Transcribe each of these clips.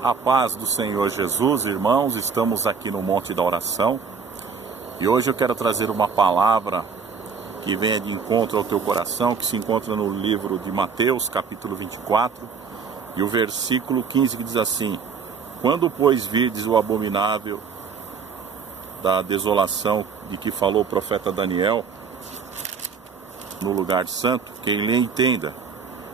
A paz do Senhor Jesus, irmãos, estamos aqui no Monte da Oração e hoje eu quero trazer uma palavra que venha de encontro ao teu coração, que se encontra no livro de Mateus, capítulo 24, e o versículo 15, que diz assim: quando, pois, virdes o abominável da desolação de que falou o profeta Daniel no lugar santo, quem lhe entenda.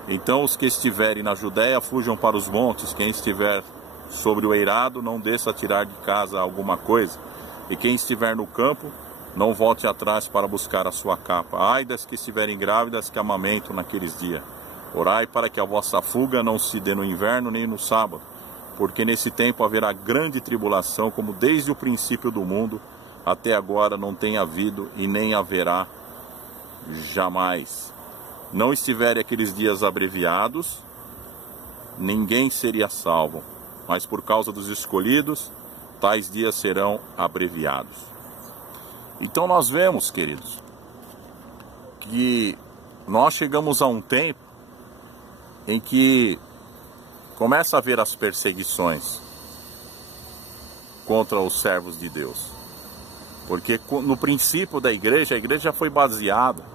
Então os que estiverem na Judéia fujam para os montes, quem estiver sobre o eirado não desça a tirar de casa alguma coisa, e quem estiver no campo não volte atrás para buscar a sua capa. Ai das que estiverem grávidas que amamentam naqueles dias. Orai para que a vossa fuga não se dê no inverno nem no sábado, porque nesse tempo haverá grande tribulação, como desde o princípio do mundo até agora não tem havido e nem haverá jamais. Não estiverem aqueles dias abreviados, ninguém seria salvo, mas por causa dos escolhidos, tais dias serão abreviados. Então nós vemos, queridos, que nós chegamos a um tempo em que começa a haver as perseguições contra os servos de Deus. Porque no princípio da igreja, a igreja foi baseada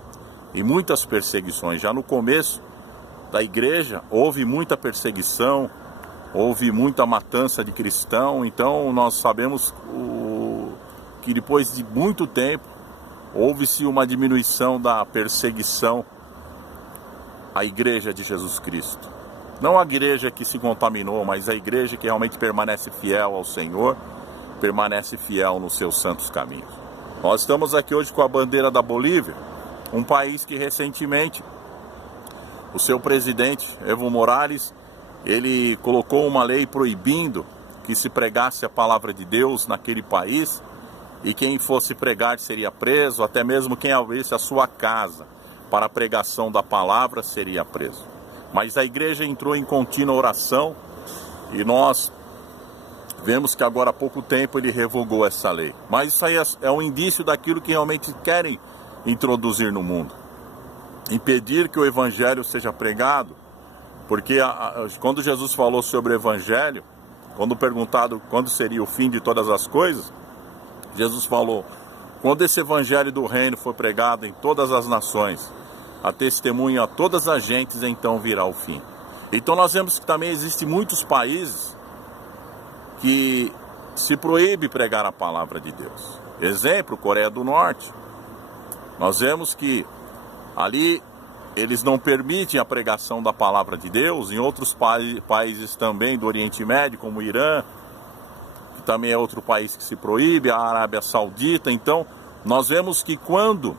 em muitas perseguições. Já no começo da igreja houve muita perseguição, houve muita matança de cristão. Então nós sabemos que depois de muito tempo houve-se uma diminuição da perseguição à igreja de Jesus Cristo. Não a igreja que se contaminou, mas a igreja que realmente permanece fiel ao Senhor, permanece fiel nos seus santos caminhos. Nós estamos aqui hoje com a bandeira da Bolívia, um país que recentemente o seu presidente, Evo Morales, ele colocou uma lei proibindo que se pregasse a palavra de Deus naquele país, e quem fosse pregar seria preso, até mesmo quem abrisse a sua casa para a pregação da palavra seria preso. Mas a igreja entrou em contínua oração e nós vemos que agora há pouco tempo ele revogou essa lei. Mas isso aí é um indício daquilo que realmente querem introduzir no mundo. Impedir que o evangelho seja pregado, porque quando Jesus falou sobre o evangelho, quando perguntado quando seria o fim de todas as coisas, Jesus falou: quando esse evangelho do reino for pregado em todas as nações, a testemunho a todas as gentes, então virá o fim. Então nós vemos que também existem muitos países que se proíbe pregar a palavra de Deus. Exemplo, Coreia do Norte. Nós vemos que ali eles não permitem a pregação da palavra de Deus. Em outros países também do Oriente Médio, como o Irã, que também é outro país que se proíbe, a Arábia Saudita. Então nós vemos que quando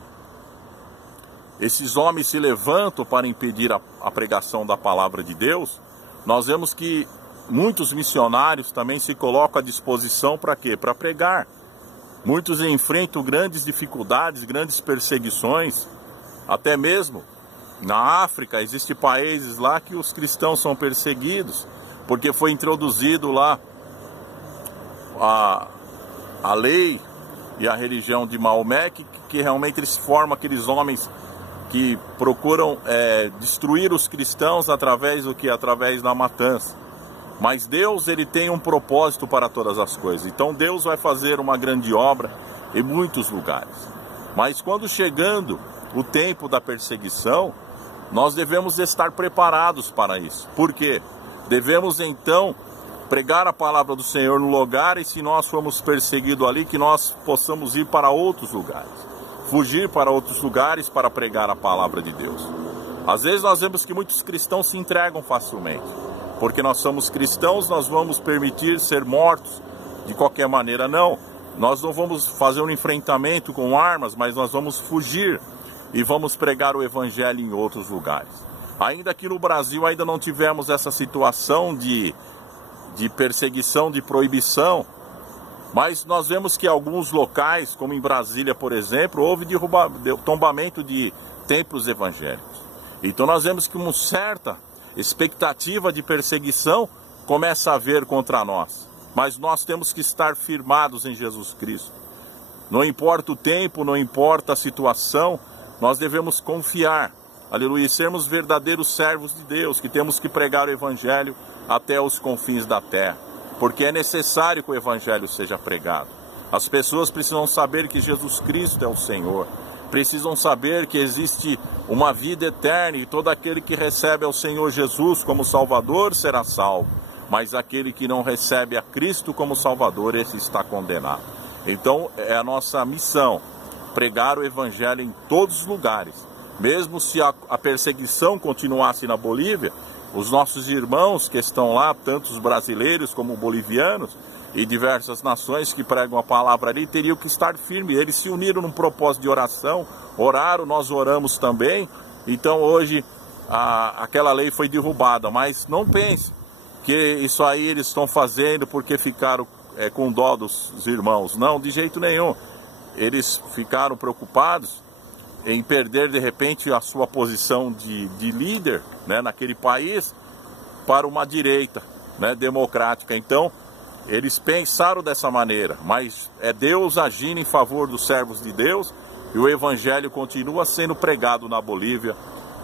esses homens se levantam para impedir a pregação da palavra de Deus, nós vemos que muitos missionários também se colocam à disposição para quê? Para pregar. Muitos enfrentam grandes dificuldades, grandes perseguições. Até mesmo na África existem países lá que os cristãos são perseguidos, porque foi introduzido lá a lei e a religião de Maomé, que realmente eles formam aqueles homens que procuram destruir os cristãos através do que? Através da matança. Mas Deus, ele tem um propósito para todas as coisas. Então Deus vai fazer uma grande obra em muitos lugares. Mas quando chegando o tempo da perseguição, nós devemos estar preparados para isso. Por quê? Devemos então pregar a palavra do Senhor no lugar, e se nós formos perseguidos ali, que nós possamos ir para outros lugares. Fugir para outros lugares para pregar a palavra de Deus. Às vezes nós vemos que muitos cristãos se entregam facilmente. Porque nós somos cristãos, nós vamos permitir ser mortos de qualquer maneira. Não, nós não vamos fazer um enfrentamento com armas, mas nós vamos fugir e vamos pregar o evangelho em outros lugares. Ainda aqui no Brasil ainda não tivemos essa situação de perseguição, de proibição, mas nós vemos que alguns locais, como em Brasília, por exemplo, houve tombamento de templos evangélicos. Então nós vemos que uma certa expectativa de perseguição começa a haver contra nós, mas nós temos que estar firmados em Jesus Cristo. Não importa o tempo, não importa a situação, nós devemos confiar, aleluia, sermos verdadeiros servos de Deus, que temos que pregar o evangelho até os confins da terra, porque é necessário que o Evangelho seja pregado. As pessoas precisam saber que Jesus Cristo é o Senhor, precisam saber que existe uma vida eterna e todo aquele que recebe ao Senhor Jesus como Salvador será salvo, mas aquele que não recebe a Cristo como Salvador, esse está condenado. Então é a nossa missão, pregar o Evangelho em todos os lugares. Mesmo se a perseguição continuasse na Bolívia, os nossos irmãos que estão lá, tanto os brasileiros como bolivianos, e diversas nações que pregam a palavra ali, teriam que estar firmes. Eles se uniram num propósito de oração, oraram, nós oramos também. Então hoje aquela lei foi derrubada, mas não pense que isso aí eles estão fazendo porque ficaram com dó dos irmãos. Não, de jeito nenhum. Eles ficaram preocupados em perder de repente a sua posição de líder, né, naquele país para uma direita, né, democrática. Então eles pensaram dessa maneira, mas é Deus agindo em favor dos servos de Deus e o Evangelho continua sendo pregado na Bolívia.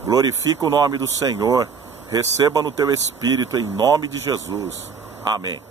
Glorifica o nome do Senhor, receba no teu espírito em nome de Jesus. Amém.